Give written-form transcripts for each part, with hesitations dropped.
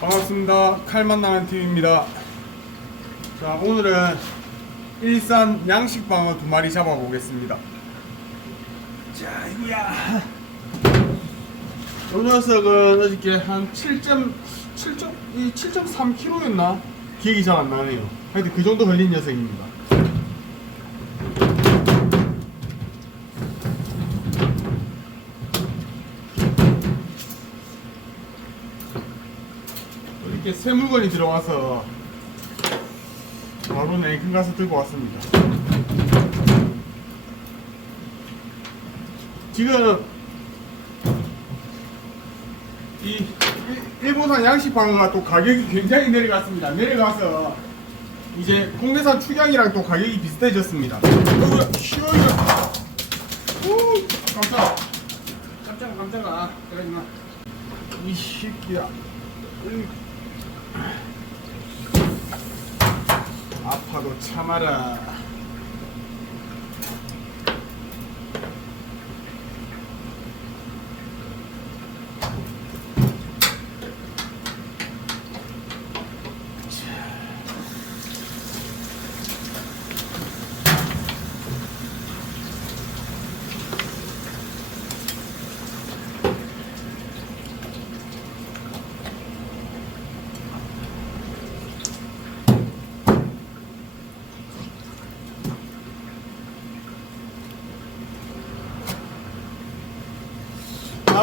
반갑습니다. 칼만나는 TV입니다. 자, 오늘은 일산 양식방어 2마리 잡아보겠습니다. 자, 이거야. 이 녀석은 어저께 한 7.3kg였나? 기억이 잘 안 나네요. 하여튼 그 정도 걸린 녀석입니다. 이렇게 새 물건이 들어와서 바로 냉큼 가서 들고 왔습니다. 지금 이 일본산 양식방어가 또 가격이 굉장히 내려갔습니다. 내려가서 이제 국내산 축양이랑 또 가격이 비슷해졌습니다. 쉬어요. 깜짝아. 깜짝아. 그러지마. 이 새끼야. 아파도 참아라.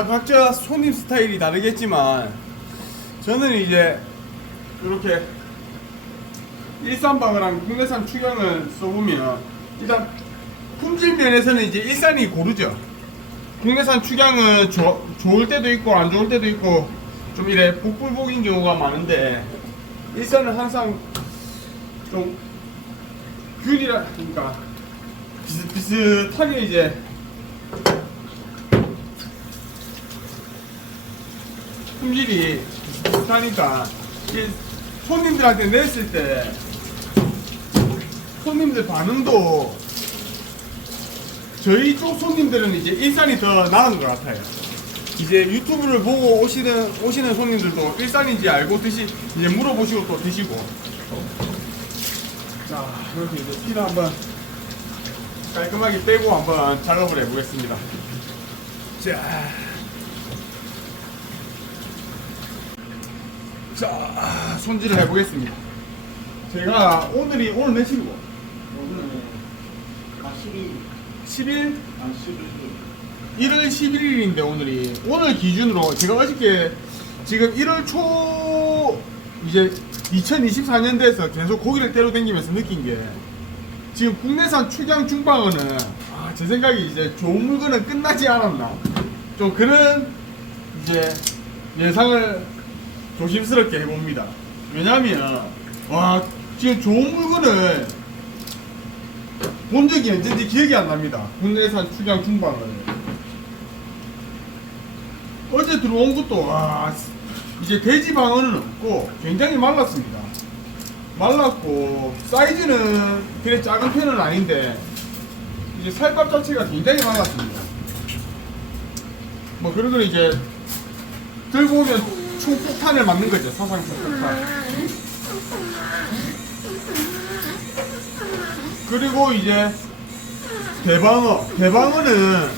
각자 손님 스타일이 다르겠지만 저는 이제 이렇게 일산방어랑 국내산 축양을 써보면 일단 품질 면에서는 이제 일산이 고르죠. 국내산 축양은 좋을 때도 있고 안 좋을 때도 있고 좀 이래 복불복인 경우가 많은데 일산은 항상 좀 그러니까 비슷하게 이제 품질이 비슷하니까 손님들한테 냈을 때 손님들 반응도 저희 쪽 손님들은 이제 일산이 더 나은 것 같아요. 이제 유튜브를 보고 오시는 손님들도 일산인지 알고 이제 물어보시고 또 드시고. 자, 이렇게 이제 피를 한번 깔끔하게 빼고 한번 작업을 해보겠습니다. 자, 손질을 해보겠습니다. 제가 오늘 며칠이고? 오늘은 10일? 11일 1월 11일인데 오늘 기준으로 제가 어저께 지금 1월 초 이제 2024년 돼서 계속 고기를 때려 댕기면서 느낀 게 지금 국내산 축양 중방어는 제 생각에 이제 좋은 물건은 끝나지 않았나 좀 그런 이제 예상을 조심스럽게 해봅니다. 왜냐면 지금 좋은 물건을 본 적이 언제인지 기억이 안 납니다. 국내산 축양 중방을 어제 들어온 것도 이제 돼지방어는 없고 굉장히 말랐습니다. 말랐고 사이즈는 그래 작은 편은 아닌데 이제 살값 자체가 굉장히 말랐습니다. 뭐 그런 걸 이제 들고 오면 총폭탄을 맞는 거죠. 사상 총폭탄. 그리고 이제 대방어는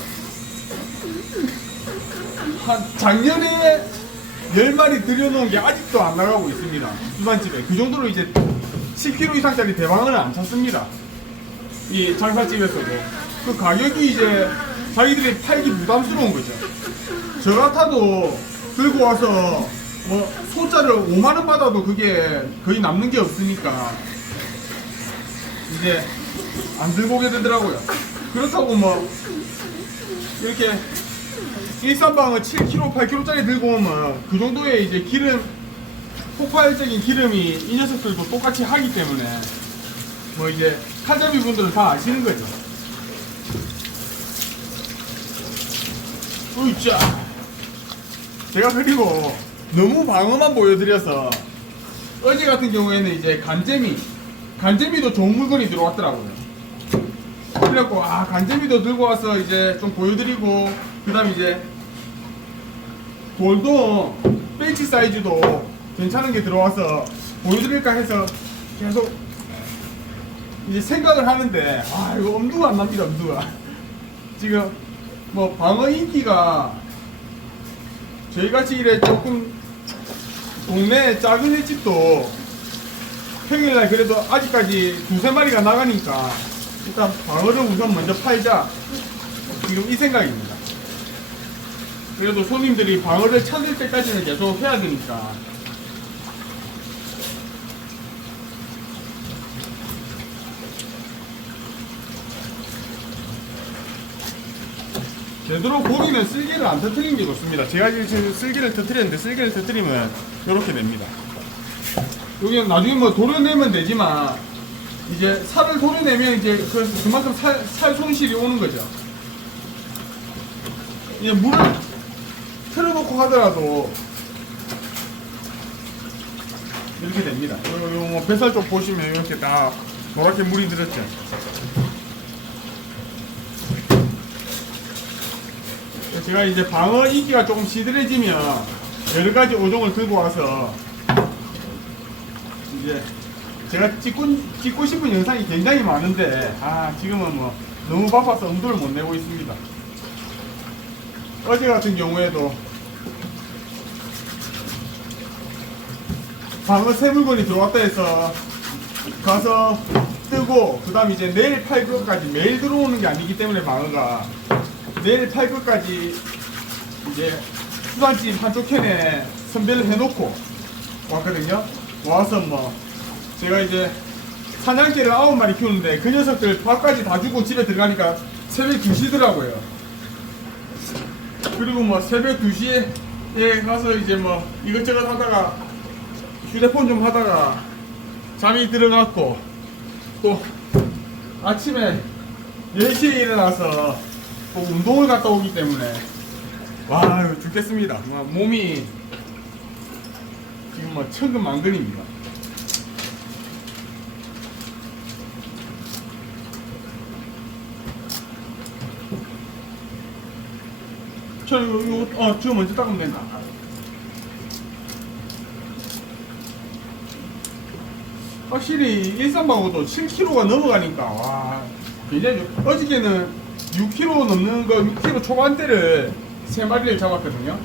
한 작년에 10마리 들여놓은 게 아직도 안 나가고 있습니다. 일반집에. 그 정도로 이제 10kg 이상짜리 대방어는 안 찾습니다. 이 장사집에서도. 그 가격이 이제 자기들이 팔기 부담스러운 거죠. 저 같아도 들고 와서 뭐 소자를 5만원 받아도 그게 거의 남는 게 없으니까 이제 안 들고 오게 되더라고요. 그렇다고 뭐 이렇게 일산방어 7kg, 8kg짜리 들고 오면 그 정도의 이제 폭발적인 기름이 이 녀석들도 똑같이 하기 때문에 뭐 이제 칼잡이 분들은 다 아시는 거죠. 으쌰. 제가 그리고 너무 방어만 보여드려서 어제 같은 경우에는 이제 간재미도 좋은 물건이 들어왔더라고요. 그래갖고 간재미도 들고 와서 이제 좀 보여드리고 그 다음 이제 돌도 벤치 사이즈도 괜찮은 게 들어와서 보여드릴까 해서 계속 이제 생각을 하는데, 아, 이거 엄두가 안 납니다, 엄두가. 지금 뭐 방어 인기가 저희같이 이래 조금 동네 작은 횟집도 평일날 그래도 아직까지 두세 마리가 나가니까 일단 방어를 우선 먼저 팔자, 지금 이 생각입니다. 그래도 손님들이 방어를 찾을 때까지는 계속 해야 되니까. 되도록 고기는 쓸개를 안 터뜨리는 게 좋습니다. 제가 지금 쓸개를 터뜨렸는데, 쓸개를 터뜨리면 이렇게 됩니다. 여기는 나중에 뭐 도려내면 되지만, 이제 살을 도려내면 이제 그만큼 살 손실이 오는 거죠. 이제 물을 틀어놓고 하더라도 이렇게 됩니다. 요 뱃살 쪽 보시면 이렇게 다 노랗게 물이 들었죠. 제가 이제 방어 인기가 조금 시들해지면 여러가지 어종을 들고 와서 이제 제가 찍고 싶은 영상이 굉장히 많은데, 지금은 뭐 너무 바빠서 엄두를 못 내고 있습니다. 어제 같은 경우에도 방어 새 물건이 들어왔다 해서 가서 뜨고, 그 다음 이제 내일 팔 것까지, 매일 들어오는 게 아니기 때문에 방어가 내일 팔 것까지 이제 수산집 한쪽 캔에 선별을 해놓고 왔거든요. 와서 뭐 제가 이제 사냥개를 9마리 키우는데 그 녀석들 밥까지 다 주고 집에 들어가니까 새벽 2시더라고요. 그리고 뭐 새벽 2시에 가서 이제 뭐 이것저것 하다가 휴대폰 좀 하다가 잠이 들어갔고, 또 아침에 10시에 일어나서 또 운동을 갔다 오기 때문에 와, 죽겠습니다. 몸이 지금 뭐 천근만근입니다. 저 먼저 닦으면 된다. 확실히 일산방어도 7kg가 넘어가니까 와, 굉장히 어저께는 6kg 넘는 거, 6kg 초반대를 3마리를 잡았거든요.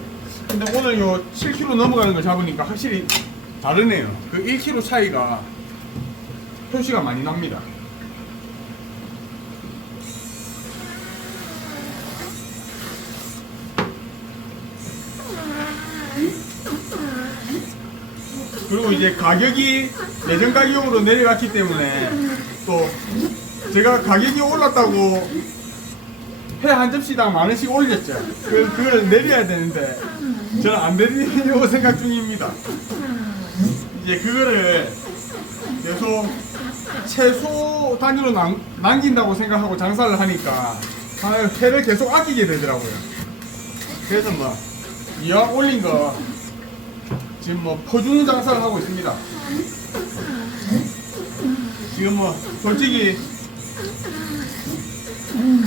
근데 오늘 요 7kg 넘어가는 걸 잡으니까 확실히 다르네요. 그 1kg 차이가 표시가 많이 납니다. 그리고 이제 가격이 예전 가격으로 내려갔기 때문에 또 제가 가격이 올랐다고 회 한 접시당 10,000원씩 올렸죠. 그걸 내려야 되는데 저는 안 내리려고 생각 중입니다. 이제 그거를 계속 최소 단위로 남긴다고 생각하고 장사를 하니까 회를 계속 아끼게 되더라고요. 그래서 뭐 이왕 올린 거 지금 뭐 퍼주는 장사를 하고 있습니다. 지금 뭐 솔직히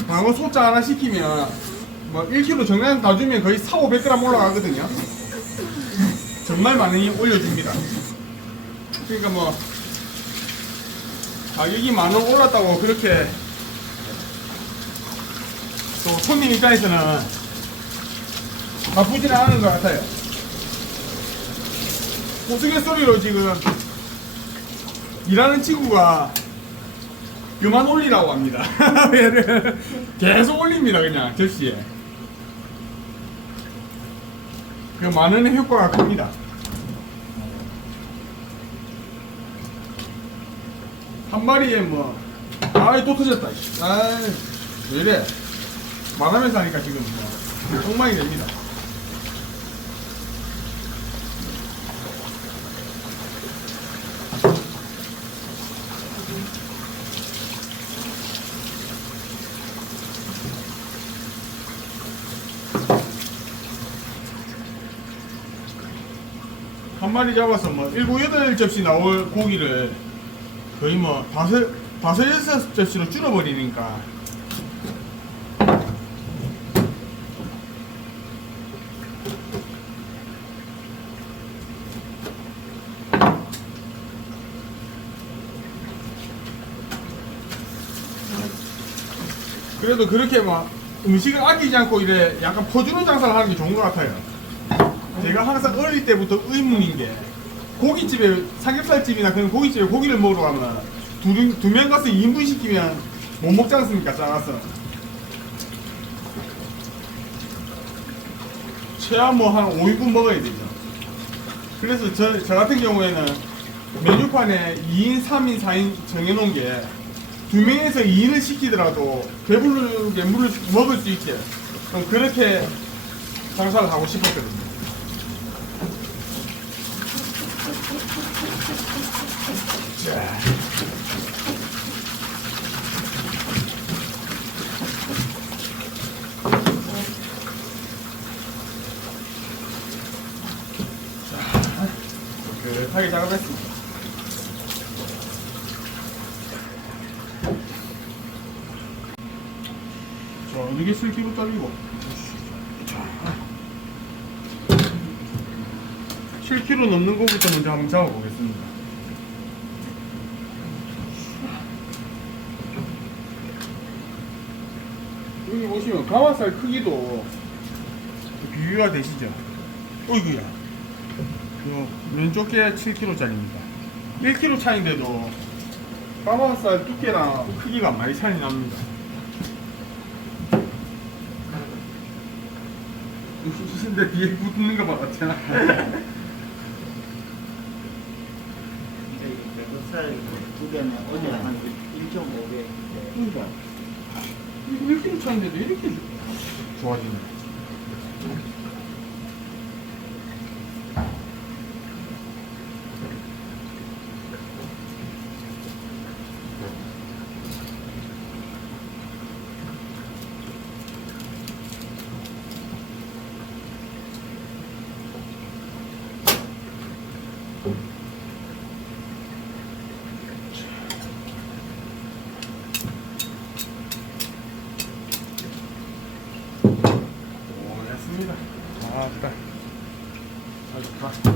방어 소자 하나 시키면 뭐 1kg 정량 다 주면 거의 400~500g 올라가거든요. 정말 많이 올려줍니다. 그러니까 뭐 가격이 10,000원 올랐다고 그렇게 또 손님 입장에서는 나쁘지는 않은 것 같아요. 우스갯소리로 지금 일하는 친구가 그만 올리라고 합니다. 계속 올립니다. 그냥 접시에. 그 10,000원의 효과가 큽니다. 한 마리에 뭐 또 터졌다. 왜 이래. 말하면서 하니까 지금 뭐 엉망이 됩니다. 한 마리 잡아서 뭐 7~8접시 나올 고기를 거의 뭐 5~6접시로 줄여버리니까 그래도 그렇게 막 음식을 아끼지 않고 이래 약간 퍼주는 장사를 하는 게 좋은 것 같아요. 제가 항상 어릴 때부터 의문인 게 고깃집에 삼겹살집이나 그런 고깃집에 고기를 먹으러 가면 두 명 가서 2인분 시키면 못 먹지 않습니까? 작아서 최한 뭐 한 5인분 먹어야 되죠. 그래서 저 같은 경우에는 메뉴판에 2인, 3인, 4인 정해놓은 게 2명에서 2인을 시키더라도 배부르게 물을 먹을 수 있게 좀 그렇게 장사를 하고 싶었거든요. 자. 깨끗하게 작업했습니다. 자, 이게 7kg짜리고 7kg 넘는 거부터 먼저 한번 잡아보겠습니다. 여기 보시면 가마살 크기도 비교가 되시죠? 어이구야. 왼쪽 게 7kg짜리입니다. 1kg 차인데도 가마살 두께랑 크기가 많이 차이 납니다. 근데 뒤에 붙는 거 봤잖아. 살 두 개는 어제 한 1.5배. 그러니까 1kg 차인데도 이렇게 좋아지네. 아, 좋다. 아주 좋다.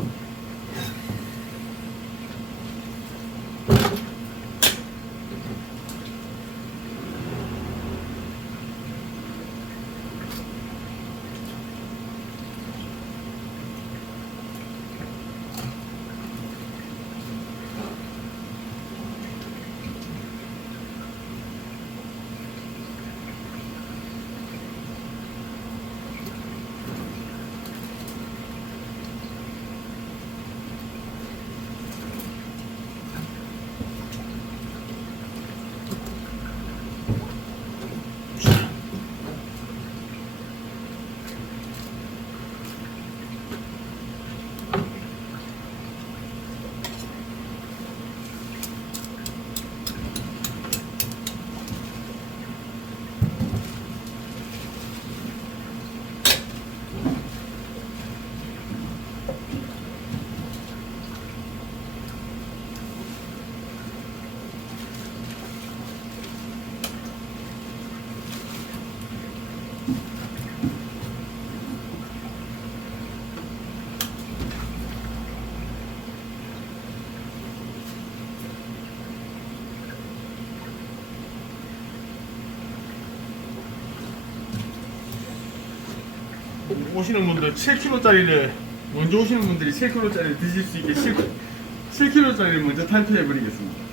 오시는 분들 7kg짜리를 먼저 오시는 분들이 7kg짜리를 드실 수 있게 7kg짜리를 먼저 탈피해 버리겠습니다.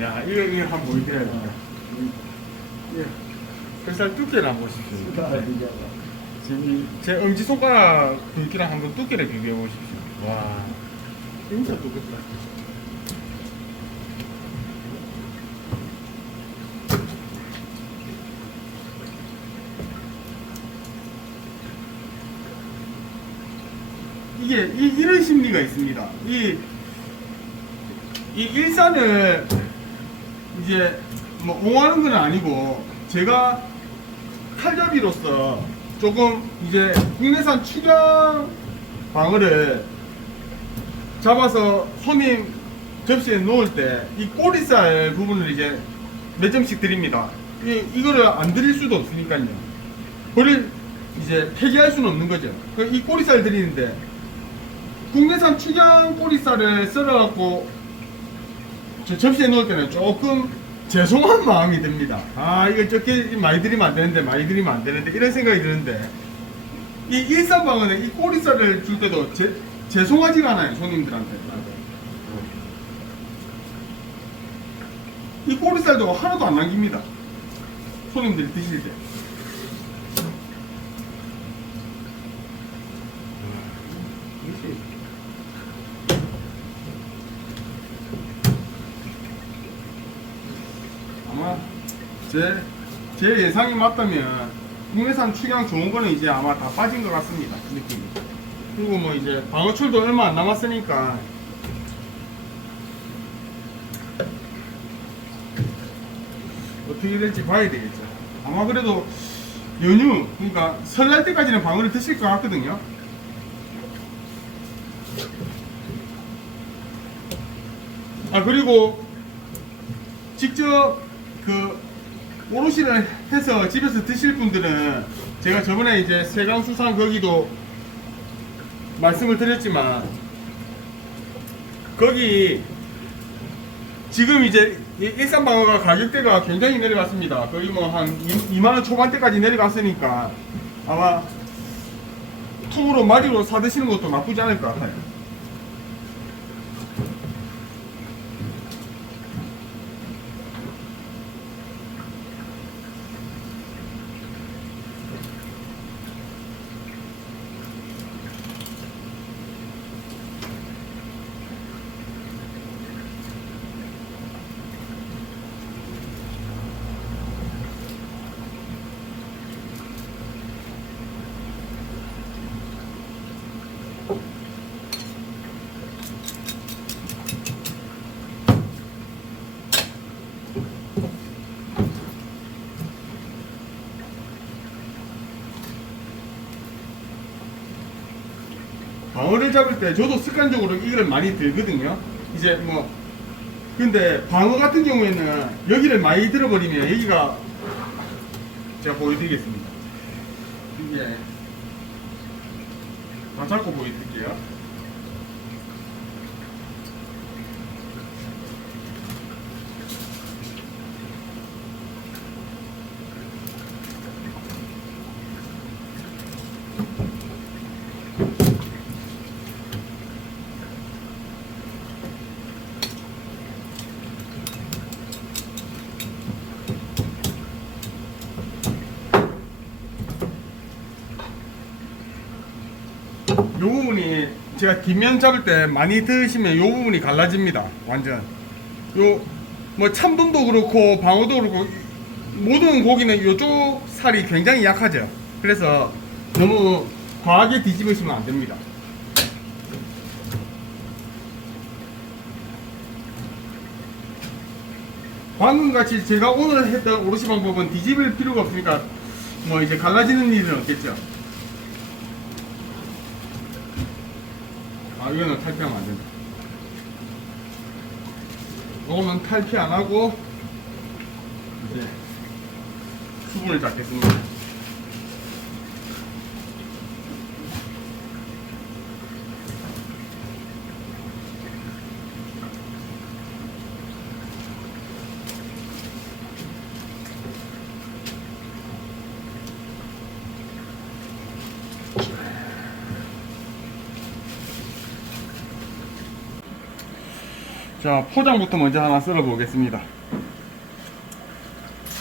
야, 이거 한번 보여드려야 된다. 예. 뱃살 두께를 한번 보십시오. 지금 제 엄지손가락 굵기랑 한번 두께를 비교해 보십시오. 와, 진짜 두껍다. 이게 이런 심리가 있습니다. 이 일산을 이제 뭐 옹호하는 건 아니고 제가 칼잡이로서 조금 이제 국내산 출양 방어를 잡아서 손님 접시에 놓을 때 이 꼬리살 부분을 이제 몇 점씩 드립니다. 이거를 안 드릴 수도 없으니까요. 그걸 이제 폐기할 수는 없는 거죠. 이 꼬리살 드리는데 국내산 출양 꼬리살을 썰어갖고 저 접시에 놓을 때는 조금 죄송한 마음이 듭니다. 아, 이거 적게 많이 드리면 안 되는데, 많이 드리면 안 되는데, 이런 생각이 드는데, 이 일산방어는 이 꼬리살을 줄 때도 죄송하지가 않아요, 손님들한테. 이 꼬리살도 하나도 안 남깁니다. 손님들이 드실 때. 아마 제 예상이 맞다면 국내산 축양 좋은 거는 이제 아마 다 빠진 것 같습니다. 느낌이. 그리고 뭐 이제 방어철도 얼마 안 남았으니까 어떻게 될지 봐야 되겠죠. 아마 그래도 연휴, 그러니까 설날 때까지는 방어를 드실 것 같거든요. 아, 그리고 직접 그 오롯이를 해서 집에서 드실 분들은 제가 저번에 이제 세강수산 거기도 말씀을 드렸지만 거기 지금 이제 일산방어가 가격대가 굉장히 내려갔습니다. 거의 뭐 한 2만원 초반대까지 내려갔으니까 아마 통으로 마리로 사 드시는 것도 나쁘지 않을 것 같아요. 방어를 잡을 때 저도 습관적으로 이걸 많이 들거든요. 이제 뭐 근데 방어 같은 경우에는 여기를 많이 들어버리면 여기가 제가 보여드리겠습니다. 이게 다 잡고 보여드릴게요. 요 부분이 제가 뒷면 잡을 때 많이 드시면 요 부분이 갈라집니다. 완전 요 뭐 참돔도 그렇고 방어도 그렇고 모든 고기는 요쪽 살이 굉장히 약하죠. 그래서 너무 과하게 뒤집으시면 안 됩니다. 방금 같이 제가 오늘 했던 오롯이 방법은 뒤집을 필요가 없으니까 뭐 이제 갈라지는 일은 없겠죠. 아, 이거는 탈피하면 안 된다. 이거는 탈피 안 하고 이제 수분을 잡겠습니다. 자, 포장부터 먼저 하나 썰어 보겠습니다.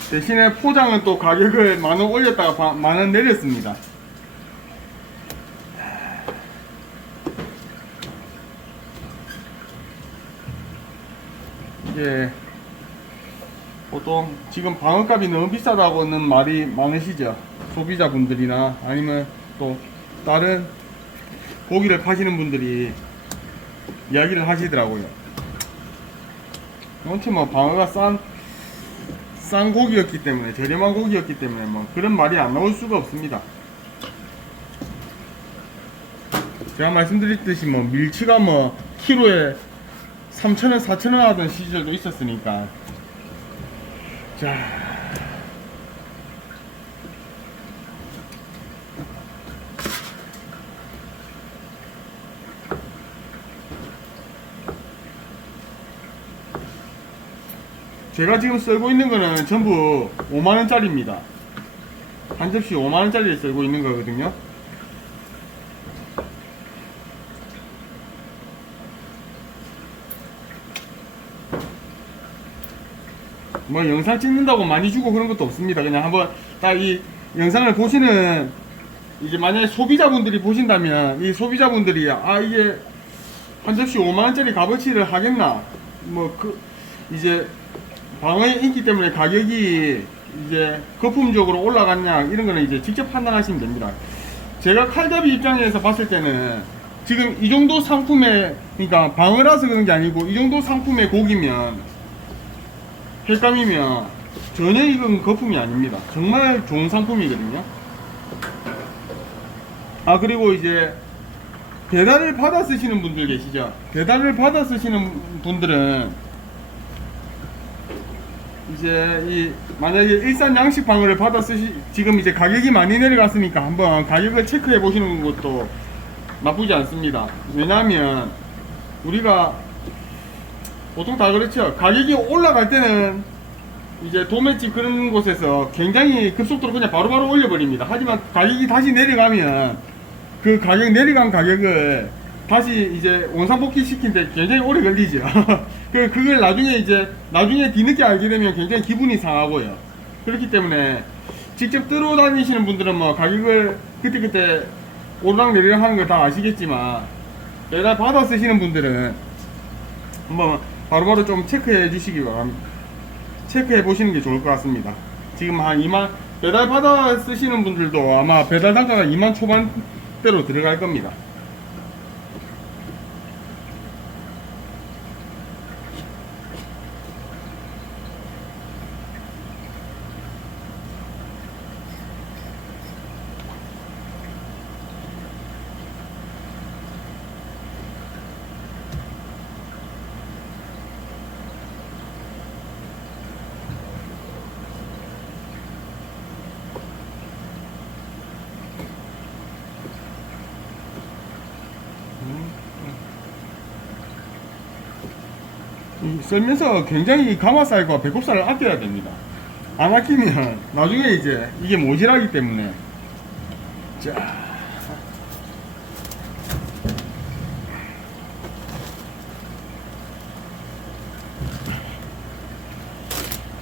대신에 포장은 또 가격을 만원 올렸다가 만원 내렸습니다. 이게 보통 지금 방어값이 너무 비싸다고는 말이 많으시죠. 소비자분들이나 아니면 또 다른 고기를 파시는 분들이 이야기를 하시더라고요. 원체 뭐 방어가 싼 고기였기 때문에, 저렴한 고기였기 때문에 뭐 그런 말이 안 나올 수가 없습니다. 제가 말씀드렸듯이 뭐 밀치가 뭐 키로에 3,000원, 4,000원 하던 시절도 있었으니까. 자, 제가 지금 썰고 있는 거는 전부 5만원짜리입니다. 한 접시 5만원짜리를 썰고 있는 거거든요. 뭐 영상 찍는다고 많이 주고 그런 것도 없습니다. 그냥 한번 딱 이 영상을 보시는, 이제 만약에 소비자분들이 보신다면 이 소비자분들이 아 이게 한 접시 5만원짜리 값어치를 하겠나, 뭐 그 이제 방어의 인기 때문에 가격이 이제 거품적으로 올라갔냐, 이런 거는 이제 직접 판단하시면 됩니다. 제가 칼잡이 입장에서 봤을 때는 지금 이 정도 상품의, 그러니까 방어라서 그런 게 아니고 이 정도 상품의 고기면, 횟감이면 전혀 이건 거품이 아닙니다. 정말 좋은 상품이거든요. 아, 그리고 이제 배달을 받아 쓰시는 분들 계시죠? 배달을 받아 쓰시는 분들은 이제 만약에 일산 양식 방어를 받아 지금 이제 가격이 많이 내려갔으니까 한번 가격을 체크해 보시는 것도 나쁘지 않습니다. 왜냐하면 우리가 보통 다 그렇죠. 가격이 올라갈 때는 이제 도매집 그런 곳에서 굉장히 급속도로 그냥 바로바로 올려버립니다. 하지만 가격이 다시 내려가면 그 가격 내려간 가격을 다시 이제 원상복귀 시키는데 굉장히 오래 걸리죠. 그걸 나중에 뒤늦게 알게 되면 굉장히 기분이 상하고요. 그렇기 때문에 직접 들어 다니시는 분들은 뭐 가격을 그때그때 오르락 내리락 하는 걸 다 아시겠지만, 배달 받아 쓰시는 분들은 한번 바로바로 좀 체크해 주시기 바랍니다. 체크해 보시는 게 좋을 것 같습니다. 지금 한 2만, 배달 받아 쓰시는 분들도 아마 배달 단가가 2만 초반대로 들어갈 겁니다. 썰면서 굉장히 가마살과 배꼽살을 아껴야 됩니다. 안 아끼면 나중에 이제 이게 모질하기 때문에. 자,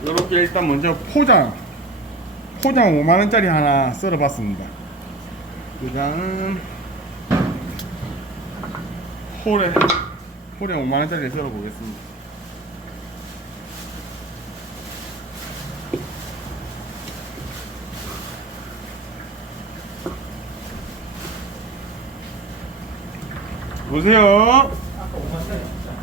이렇게 일단 먼저 포장 5만원짜리 하나 썰어 봤습니다. 그 다음 홀에 5만원짜리 썰어 보겠습니다. 보세요. 아까 5만짜리 진짜.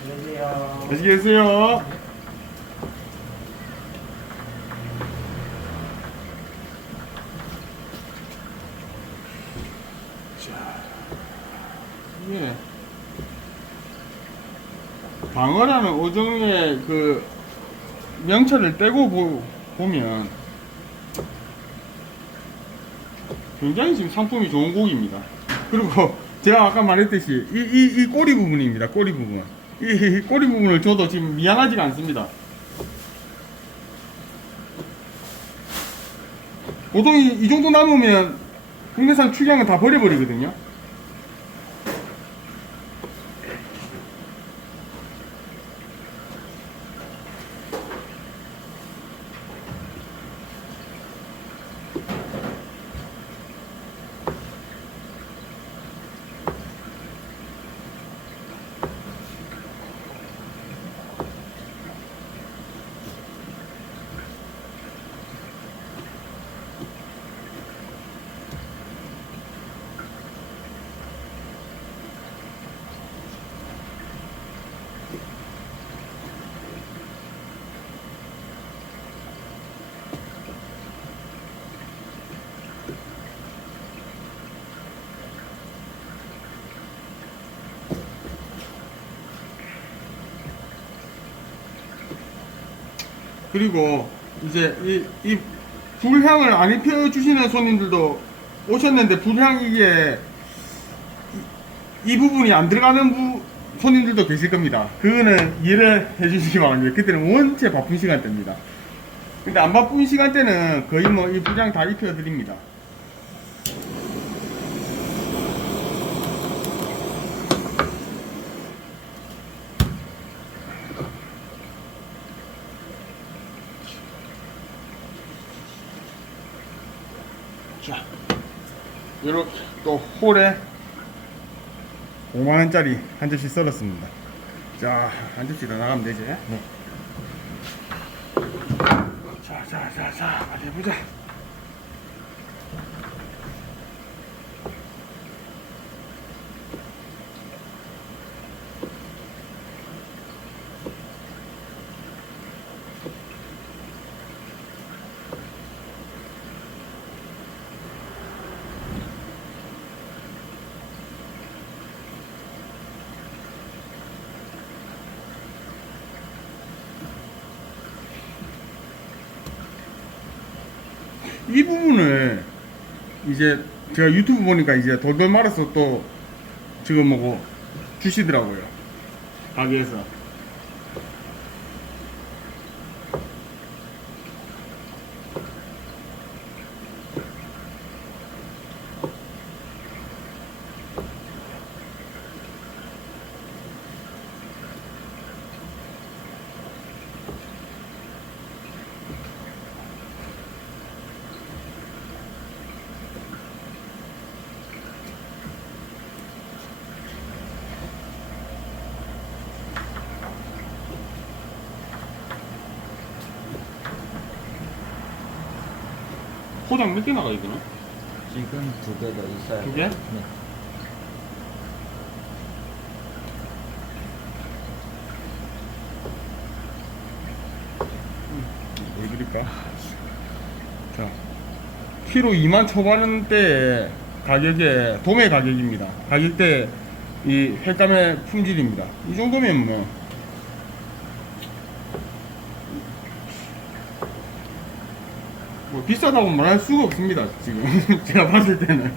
안녕하세요. 맛있게 드세요. 자, 이게 방어라는 어종의 그 명찰을 떼고 보면 굉장히 지금 상품이 좋은 고기입니다. 그리고 제가 아까 말했듯이 이 꼬리 부분입니다. 꼬리 부분. 이 꼬리 부분을 줘도 지금 미안하지가 않습니다. 보통 이 정도 남으면 국내산 축양은 다 버려버리거든요. 그리고 이제 이 불향을 안 입혀주시는 손님들도 오셨는데 불향 이게 이 부분이 안 들어가는 손님들도 계실 겁니다. 그거는 이해를 해주시기 바랍니다. 그때는 원체 바쁜 시간대입니다. 근데 안 바쁜 시간대는 거의 뭐 이 불향 다 입혀드립니다. 자, 이렇게 또 홀에 5만원짜리 한 접시 썰었습니다. 자, 한 접시 더 나가면 되지? 네. 자, 같이 해보자. 이 부분을 이제 제가 유튜브 보니까 이제 돌돌 말아서 또 지금 뭐고 주시더라고요. 가게에서. 포장 몇 개 나가 이거는? 지금 2개 더 있어요. 2개? 네. 왜 드릴까? 자, 키로 2만 초반대 가격에 도매 가격입니다. 가격대 이 횟감의 품질입니다. 이 정도면 뭐 비싸다고 말할 수가 없습니다. 지금 제가 봤을 때는.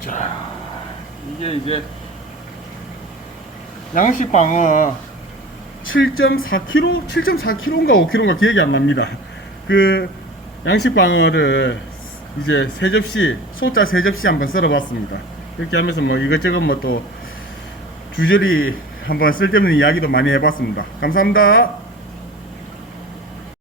자, 이게 이제 양식방어 7.4kg? 7.4kg인가 5kg인가 기억이 안 납니다. 그 양식방어를 이제 3접시, 소자 3접시 한번 썰어봤습니다. 이렇게 하면서 뭐 이것저것 뭐 또 주저리 한번 쓸데없는 이야기도 많이 해봤습니다. 감사합니다.